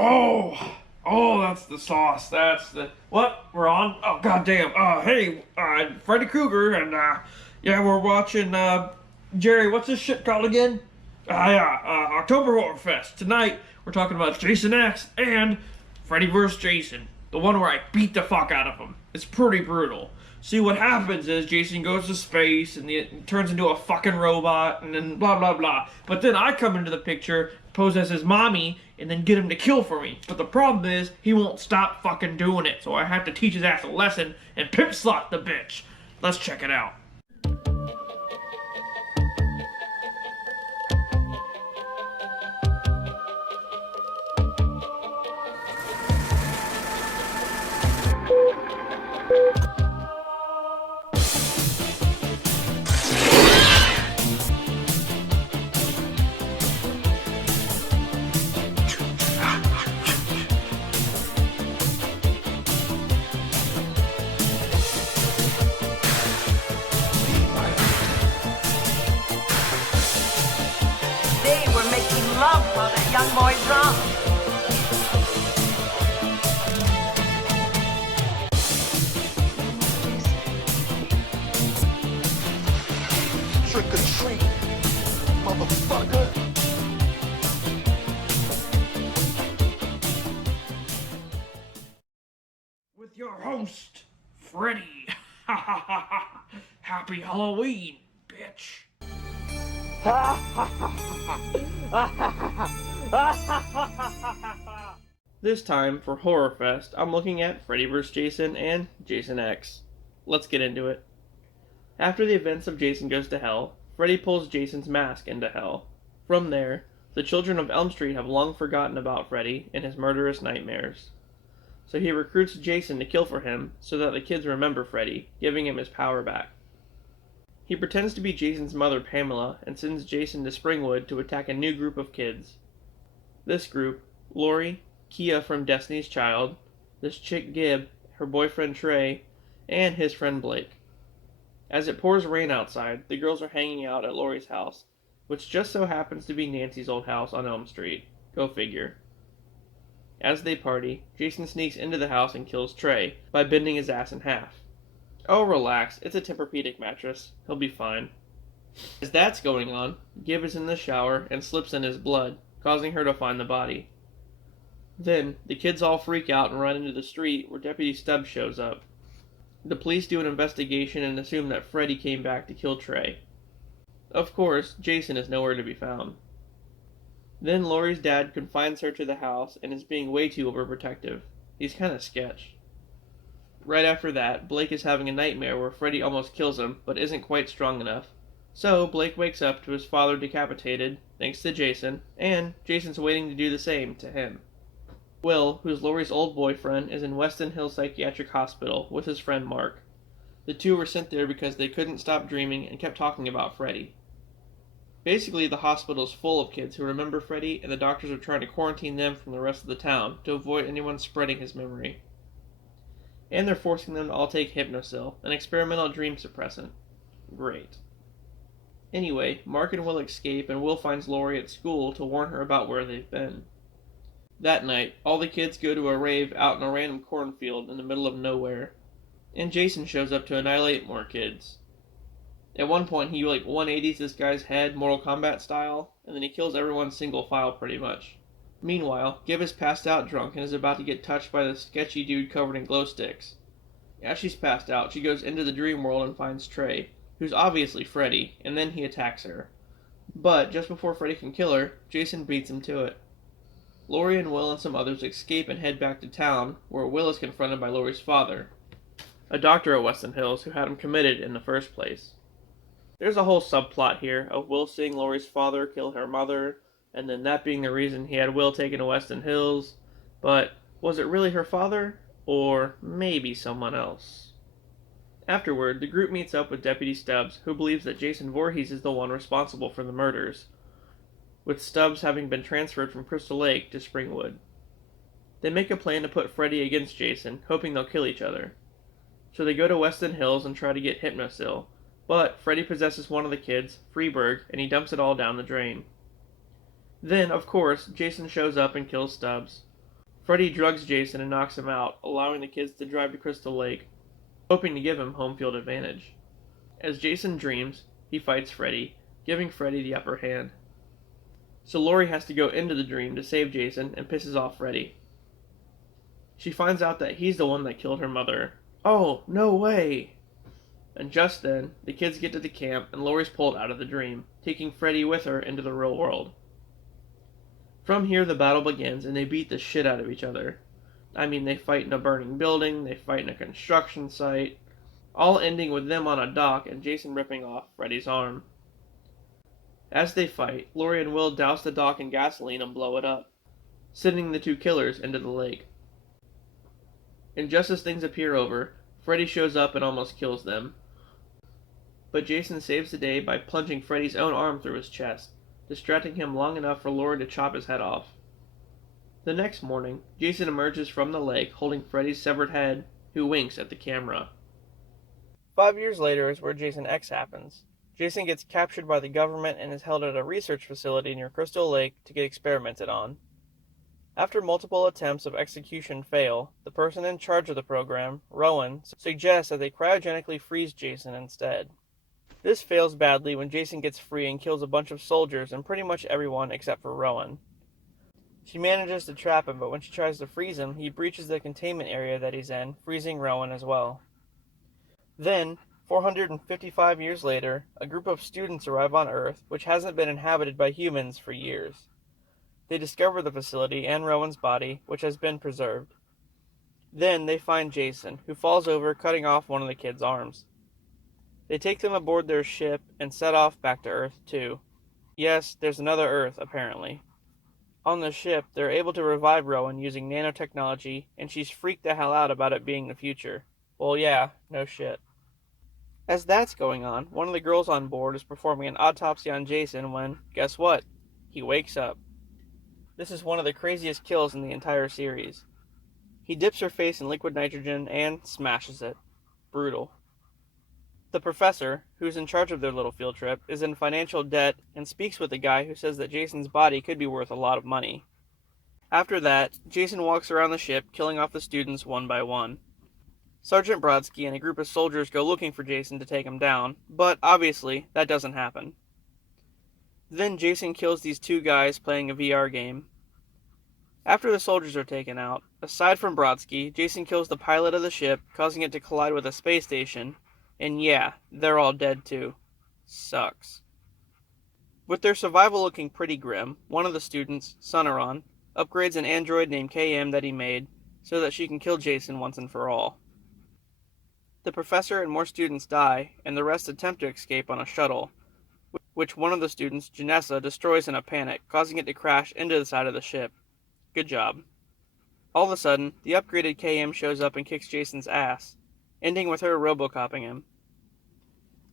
Oh, that's the sauce. That's the what? We're on. Oh goddamn. Hey, Freddy Krueger, and yeah, we're watching. Jerry, what's this shit called again? Yeah, October Horrorfest. Tonight we're talking about Jason X and Freddy vs. Jason, the one where I beat the fuck out of him. It's pretty brutal. See, what happens is Jason goes to space and it turns into a fucking robot and then blah blah blah. But then I come into the picture, pose as his mommy, and then get him to kill for me. But the problem is he won't stop fucking doing it, so I have to teach his ass a lesson and pimp slot the bitch. Let's check it out. They were making love while that young boy drunk. Trick or treat, motherfucker. With your host, Freddy. Happy Halloween, bitch. This time, for Horrorfest, I'm looking at Freddy vs. Jason and Jason X. Let's get into it. After the events of Jason Goes to Hell, Freddy pulls Jason's mask into hell. From there, the children of Elm Street have long forgotten about Freddy and his murderous nightmares. So he recruits Jason to kill for him so that the kids remember Freddy, giving him his power back. He pretends to be Jason's mother, Pamela, and sends Jason to Springwood to attack a new group of kids. This group, Lori, Kia from Destiny's Child, this chick Gib, her boyfriend Trey, and his friend Blake. As it pours rain outside, the girls are hanging out at Lori's house, which just so happens to be Nancy's old house on Elm Street. Go figure. As they party, Jason sneaks into the house and kills Trey by bending his ass in half. Oh, relax, it's a Tempur-Pedic mattress. He'll be fine. As that's going on, Gib is in the shower and slips in his blood, causing her to find the body. Then, the kids all freak out and run into the street where Deputy Stubbs shows up. The police do an investigation and assume that Freddy came back to kill Trey. Of course, Jason is nowhere to be found. Then Lori's dad confines her to the house and is being way too overprotective. He's kinda sketch. Right after that, Blake is having a nightmare where Freddy almost kills him, but isn't quite strong enough. So, Blake wakes up to his father decapitated, thanks to Jason, and Jason's waiting to do the same to him. Will, who's Lori's old boyfriend, is in Weston Hill Psychiatric Hospital with his friend Mark. The two were sent there because they couldn't stop dreaming and kept talking about Freddy. Basically, the hospital is full of kids who remember Freddy, and the doctors are trying to quarantine them from the rest of the town to avoid anyone spreading his memory. And they're forcing them to all take Hypnosil, an experimental dream suppressant. Great. Anyway, Mark and Will escape, and Will finds Lori at school to warn her about where they've been. That night, all the kids go to a rave out in a random cornfield in the middle of nowhere, and Jason shows up to annihilate more kids. At one point, he 180s this guy's head, Mortal Kombat style, and then he kills everyone single file pretty much. Meanwhile, Gib is passed out drunk and is about to get touched by the sketchy dude covered in glow sticks. As she's passed out, she goes into the dream world and finds Trey, who's obviously Freddy, and then he attacks her. But, just before Freddy can kill her, Jason beats him to it. Lori and Will and some others escape and head back to town, where Will is confronted by Lori's father, a doctor at Weston Hills who had him committed in the first place. There's a whole subplot here of Will seeing Lori's father kill her mother, and then that being the reason he had Will taken to Weston Hills, but was it really her father, or maybe someone else? Afterward, the group meets up with Deputy Stubbs, who believes that Jason Voorhees is the one responsible for the murders, with Stubbs having been transferred from Crystal Lake to Springwood. They make a plan to put Freddy against Jason, hoping they'll kill each other. So they go to Weston Hills and try to get Hypnosil, but Freddy possesses one of the kids, Freeburg, and he dumps it all down the drain. Then, of course, Jason shows up and kills Stubbs. Freddy drugs Jason and knocks him out, allowing the kids to drive to Crystal Lake, hoping to give him home field advantage. As Jason dreams, he fights Freddy, giving Freddy the upper hand. So Laurie has to go into the dream to save Jason and pisses off Freddy. She finds out that he's the one that killed her mother. Oh, no way! And just then, the kids get to the camp and Laurie's pulled out of the dream, taking Freddy with her into the real world. From here, the battle begins and they beat the shit out of each other. I mean, they fight in a burning building, they fight in a construction site, all ending with them on a dock and Jason ripping off Freddy's arm. As they fight, Laurie and Will douse the dock in gasoline and blow it up, sending the two killers into the lake. And just as things appear over, Freddy shows up and almost kills them. But Jason saves the day by plunging Freddy's own arm through his chest, distracting him long enough for Laurie to chop his head off. The next morning, Jason emerges from the lake holding Freddy's severed head, who winks at the camera. 5 years later is where Jason X happens. Jason gets captured by the government and is held at a research facility near Crystal Lake to get experimented on. After multiple attempts of execution fail, the person in charge of the program, Rowan, suggests that they cryogenically freeze Jason instead. This fails badly when Jason gets free and kills a bunch of soldiers and pretty much everyone except for Rowan. She manages to trap him, but when she tries to freeze him, he breaches the containment area that he's in, freezing Rowan as well. Then, 455 years later, a group of students arrive on Earth, which hasn't been inhabited by humans for years. They discover the facility and Rowan's body, which has been preserved. Then they find Jason, who falls over, cutting off one of the kids' arms. They take them aboard their ship and set off back to Earth too. Yes, there's another Earth, apparently. On the ship, they're able to revive Rowan using nanotechnology, and she's freaked the hell out about it being the future. Well, yeah, no shit. As that's going on, one of the girls on board is performing an autopsy on Jason when, guess what? He wakes up. This is one of the craziest kills in the entire series. He dips her face in liquid nitrogen and smashes it. Brutal. The professor, who's in charge of their little field trip, is in financial debt and speaks with the guy who says that Jason's body could be worth a lot of money. After that, Jason walks around the ship, killing off the students one by one. Sergeant Brodsky and a group of soldiers go looking for Jason to take him down, but obviously, that doesn't happen. Then Jason kills these two guys playing a VR game. After the soldiers are taken out, aside from Brodsky, Jason kills the pilot of the ship, causing it to collide with a space station, and yeah, they're all dead too. Sucks. With their survival looking pretty grim, one of the students, Sonoron, upgrades an android named KM that he made, so that she can kill Jason once and for all. The professor and more students die, and the rest attempt to escape on a shuttle, which one of the students, Janessa, destroys in a panic, causing it to crash into the side of the ship. Good job. All of a sudden, the upgraded KM shows up and kicks Jason's ass, ending with her robocopping him.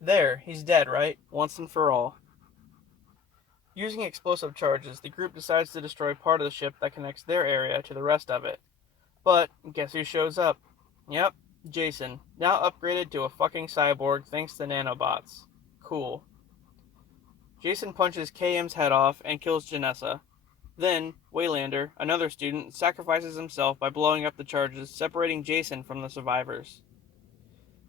There, he's dead, right? Once and for all. Using explosive charges, the group decides to destroy part of the ship that connects their area to the rest of it. But, guess who shows up? Yep, Jason, now upgraded to a fucking cyborg thanks to nanobots. Cool. Jason punches KM's head off and kills Janessa. Then, Waylander, another student, sacrifices himself by blowing up the charges, separating Jason from the survivors.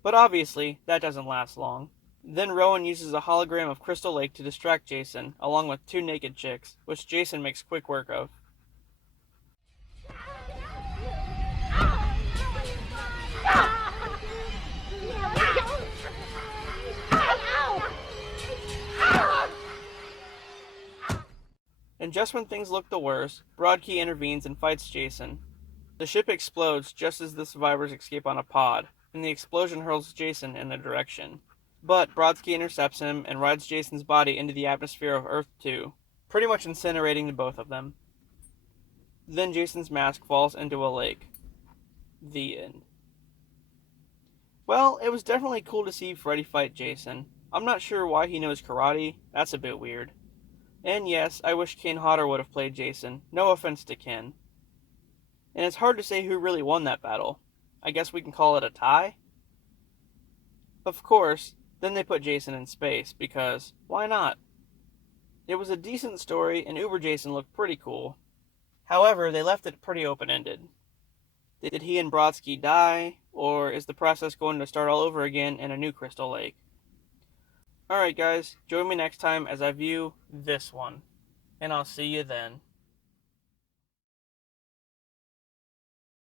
But obviously, that doesn't last long. Then Rowan uses a hologram of Crystal Lake to distract Jason, along with two naked chicks, which Jason makes quick work of. And just when things look the worst, Brodsky intervenes and fights Jason. The ship explodes just as the survivors escape on a pod, and the explosion hurls Jason in their direction. But Brodsky intercepts him and rides Jason's body into the atmosphere of Earth 2, pretty much incinerating the both of them. Then Jason's mask falls into a lake. The end. Well, it was definitely cool to see Freddy fight Jason. I'm not sure why he knows karate, that's a bit weird. And yes, I wish Ken Hodder would have played Jason, no offense to Ken. And it's hard to say who really won that battle. I guess we can call it a tie? Of course, then they put Jason in space, because why not? It was a decent story, and Uber Jason looked pretty cool. However, they left it pretty open-ended. Did he and Brodsky die, or is the process going to start all over again in a new Crystal Lake? Alright guys, join me next time as I view this one, and I'll see you then.